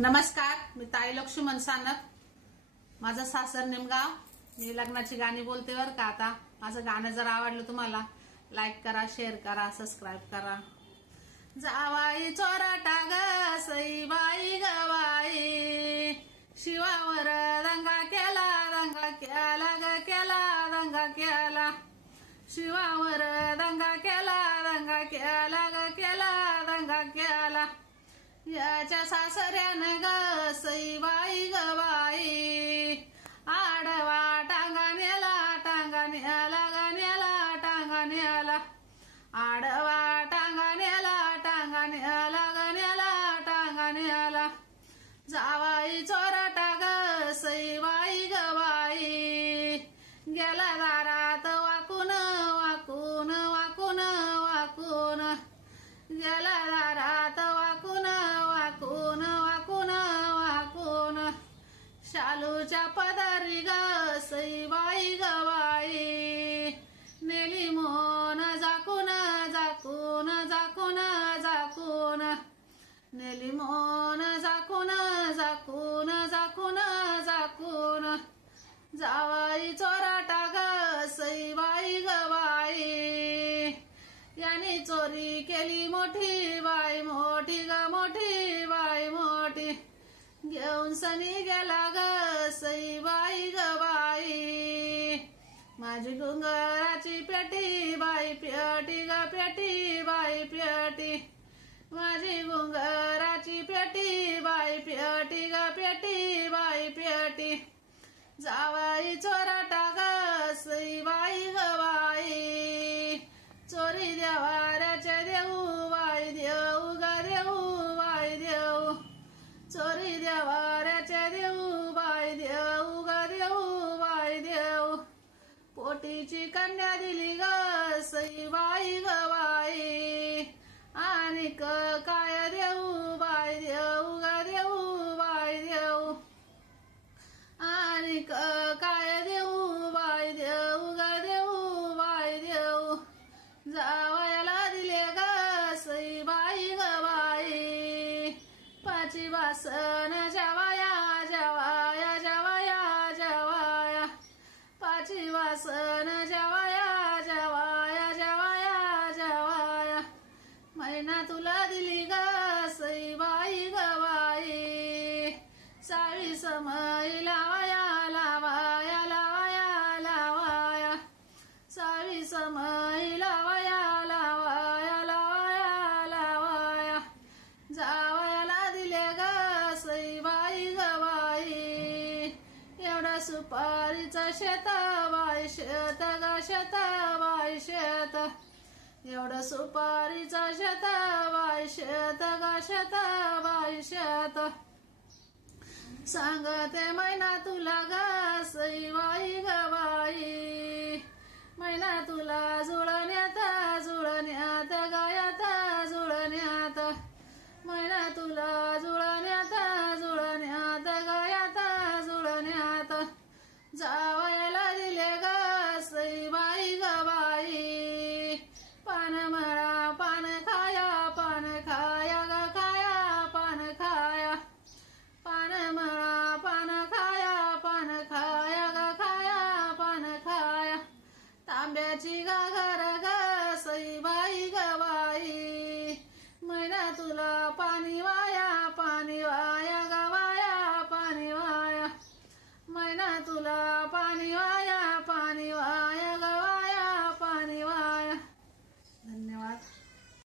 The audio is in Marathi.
नमस्कार, मी ताई लक्ष्मण सानप. माझं सासर निमगाव. मी लग्नाची गाणी बोलते बर का. आता माझं गाणं जर आवडलं तुम्हाला लाईक करा, शेअर करा, सबस्क्राईब करा. जावाई चोराटा ग सईबाई गवाई, शिवावर दंगा केला ग केला, शिवावर दंगा केला. याच्या सासऱ्यानं ग सईबाई गवाई, आडवा टांगा नेला आडवा टांगा नेला. जावाई चोराटा ग सईबाई गवाई, गेला दारात वाकून गेला दारात वाकून. शालूच्या पदारी ग सईबाई गवाई, नेली मोन झाकून नेली मोन झाकून. जावाई चोराटा ग सईबाई गवाई, याने चोरी केली मोठी बाई मोठी, घेऊन सनी गेला ग सईबाई गवाई. माझी गुंगराची पेटी बाई पेटी, माझी गुंगराची पेटी बाई पेटी. जावाई चोराटा ग सईबाई गवाई, चोरी देवाऱ्याचे देऊ बाई देऊ, चोरी देवाऱ्याचे देऊ बाई देऊ. पोटीची कन्या दिली ग सईबाई गवाई, आणि काय देऊ बाई देऊ, आणि काय देऊ बाई देऊ. जावयाला दिले ग सईबाई गवाई, पाची वासन जेवाया, पाची वासन जेवाया. मैना तुला दिली ग सईबाई गवाई, सावी समय लावाया, सावी समय लावाया. जावयाला दिले ग सईबाई गवाई, एवढा सुपारीचं शेत बाई शेत, एवढं सुपारीचं शेत बाई शेत. सांगते मैना तुला ग सईबाई गवाई.